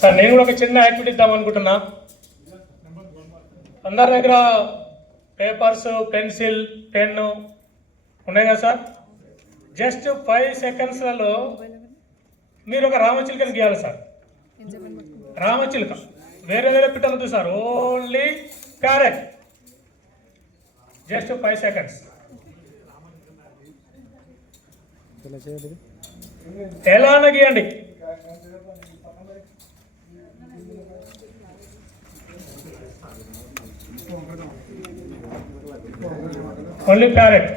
Sir నేను కూడా ఒక చిన్న యాక్టివిటీ ఇద్దాం అనుకుంటున్నా. అందరి దగ్గర పేపర్స్, పెన్సిల్, పెన్ను ఉన్నాయి కదా సార్. జస్ట్ 5 సెకండ్స్లలో మీరు ఒక రామచిలుకని గీయాలి సార్. రామచిలుక వేరే వేరే పిట్టలతో sir, only parrot. Just 5 seconds. ఎలా అన్న గీయండి. Only parrot.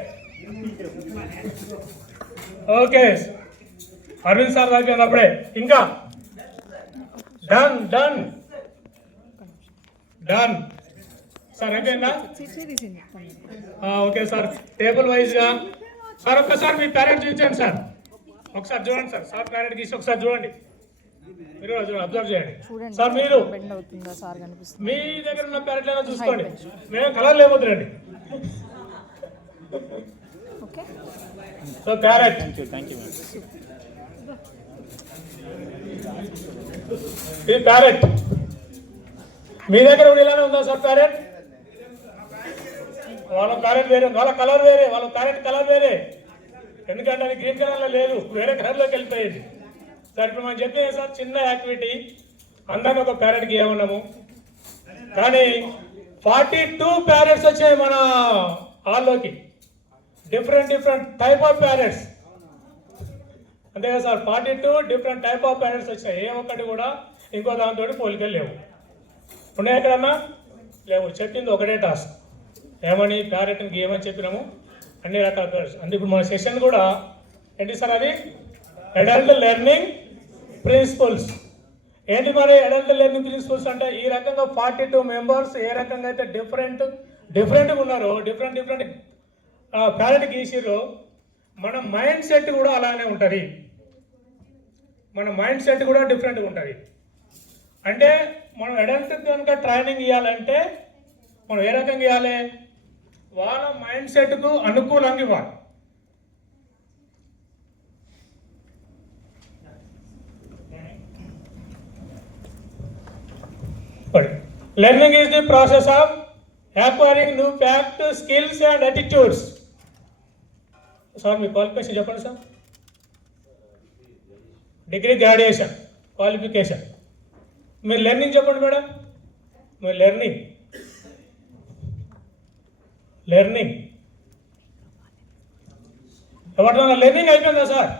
Okay, Arvind sir దగ్గర అప్పుడే ఇంకా డన్ డన్ డన్ సార్. అయిపోయిందా? ఓకే సార్, టేబుల్ వైజ్గా సార్ ఒక్కసారి మీ ప్యారెట్ చూపించండి సార్. ఒకసారి చూడండి సార్. సార్ ప్యారెట్ గీసి ఒకసారి చూడండి. మీరు అబ్జర్వ్ చేయండి సార్. మీరు మీ దగ్గర ఉన్న ప్యారెట్ అయినా చూసుకోండి. మేము కలర్ లేవద్దురండి. సో ప్యారెట్, ఇది ప్యారెట్. మీ దగ్గర కూడా ఇలానే ఉందా సార్ ప్యారెట్? వాళ్ళ ప్యారెట్ వేరే, వాళ్ళ కలర్ వేరే, వాళ్ళ ప్యారెట్ కలర్ వేరే. ఎందుకంటే అది గ్రీన్ కలర్లో లేదు, వేరే కలర్లోకి వెళ్ళిపోయింది సార్. ఇప్పుడు మనం చెప్పేది సార్ చిన్న యాక్టివిటీ, అందరం ఒక ప్యారెట్ గీయమన్నాము. కానీ 42 ప్యారెట్స్ వచ్చాయి మన హాల్లోకి. డిఫరెంట్ టైప్ ఆఫ్ ప్యారెట్స్, అంతే కదా sir. 42 different type of parrots వచ్చాయి. ఏ ఒక్కటి కూడా ఇంకో దాంతో పోలికలు లేవు. ఉన్నాయి ఎక్కడన్నా? లేవు. చెప్పింది ఒకటే టాస్క్, ఏమని ప్యారెట్ని గీయమని చెప్పినాము. అన్ని రకాల ప్యారెట్స్. అంటే ఇప్పుడు మన సెషన్ కూడా ఏంటి సార్? అది అడల్ట్ లెర్నింగ్ ప్రిన్సిపల్స్. ఏంటి మరి అడల్ట్ లెర్నింగ్ ప్రిన్సిపల్స్ అంటే? ఈ రకంగా 42 మెంబర్స్ ఏ రకంగా అయితే డిఫరెంట్గా ఉన్నారో, డిఫరెంట్ ప్యారెట్ గీసిరో, మన మైండ్ సెట్ కూడా అలానే ఉంటుంది. మన మైండ్ సెట్ కూడా డిఫరెంట్గా ఉంటుంది. అంటే మనం అడల్ట్ కనుక ట్రైనింగ్ ఇవ్వాలంటే మనం ఏ రకంగా ఇవ్వాలి? వాళ్ళ మైండ్ సెట్కు అనుకూలంగా ఇవ్వాలి. Learning is the process of acquiring new facts, skills and attitudes. Sir me qualification చెప్పండి సార్. Degree, graduation, qualification. మీరు లెర్నింగ్ చెప్పండి మేడం. మీరు లెర్నింగ్ ఎవరిదైనా లెర్నింగ్ అయిపోయిందా సార్?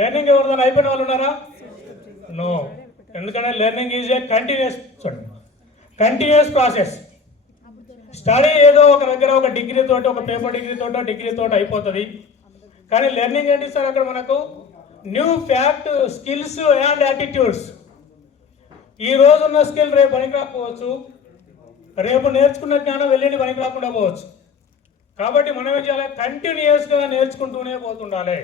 లెర్నింగ్ ఎవరిదైనా అయిపోయిన వాళ్ళు ఉన్నారా? నో. ఎందుకంటే learning is a continuous process. Study ఏదో ఒక దగ్గర ఒక డిగ్రీ తోటి, ఒక పేపర్ డిగ్రీ తోటి అయిపోతుంది. కానీ లెర్నింగ్ ఏంటి సార్? అక్కడ మనకు new fact, skills and attitudes. ఈ రోజు ఉన్న స్కిల్ రేపు పనికి రాకపోవచ్చు, రేపు నేర్చుకున్న జ్ఞానం వెళ్ళిండి పనికి రాకుండా పోవచ్చు. కాబట్టి మనం ఏం చేయాలి? కంటిన్యూస్గా నేర్చుకుంటూనే పోతుండాలి.